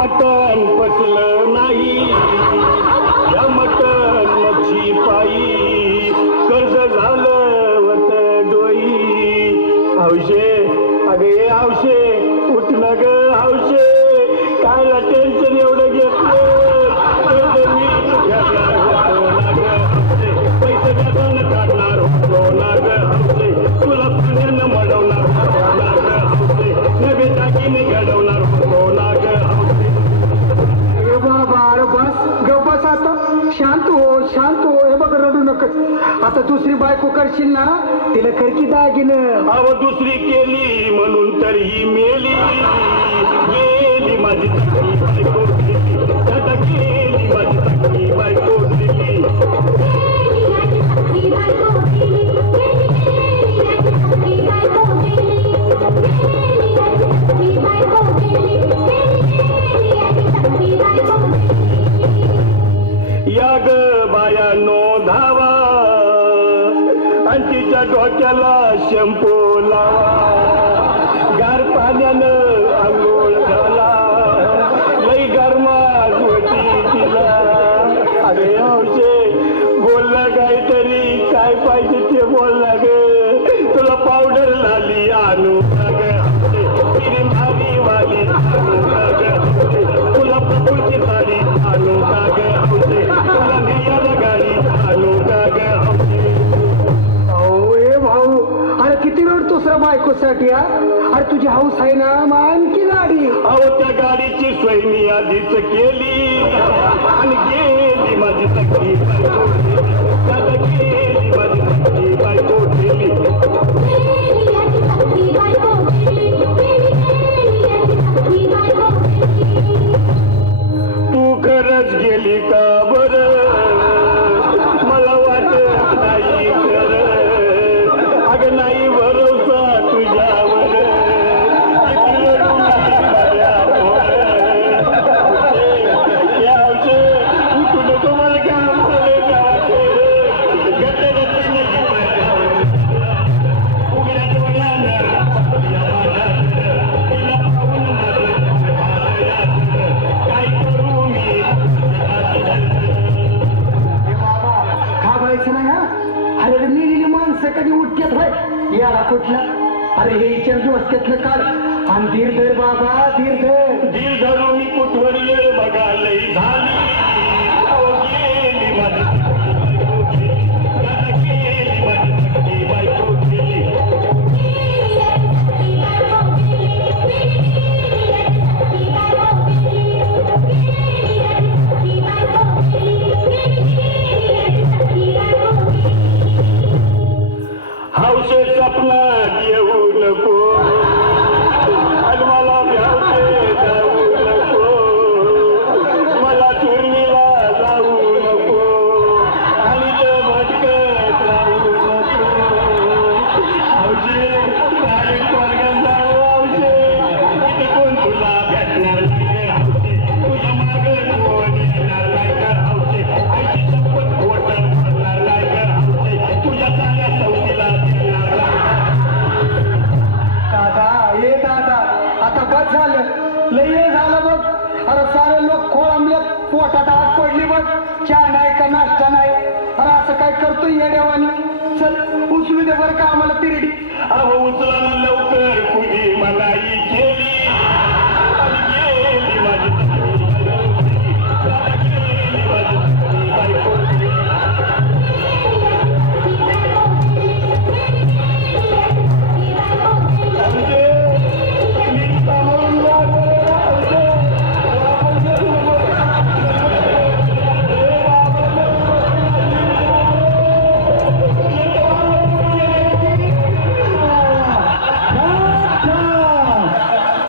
मटण पचलं नाही. या मटण मच्छी पायी कर्ज झालं वत डोई. हौशे अगे हौशे उठ ग हौशे कायला टेन्शन एवढं घेतलं? मी शांत हो शांत हो हे बघ रडू नकच आता दुसरी बायको करशील ना तिला करकी दागिन. अव दुसरी केली म्हणून तर ही मेली. गेली माझी बायको. गेली आता गेली डोक्याला शंपू लावा. गार पाण्यानं दुसऱ्या बायकोसाठी हा? अरे तुझी हाऊस आहे ना मग आणखी गाडी. अहो त्या गाडीची सोय मी आधीच केली. आणि गेली माझी सखी बायको. गेली. आता गेली माझी सखी बायको गेली माणसं कधी उठक्यात होय? याला कुठला? अरे हे विचार दिवस घेतलं काढ. आणि धीर धर बाबा धीर धर बस झालं. लय झालं बघ. अरे सारे लोक खोळंबले पोटात आत पडली बघ. चहा नाही का नाश्ता नाही? अरे असं काय करतो येड्यावानी चल उचलू दे बरं का आम्हाला तिरडी. अरे उचला लवकर कुणी मला इथे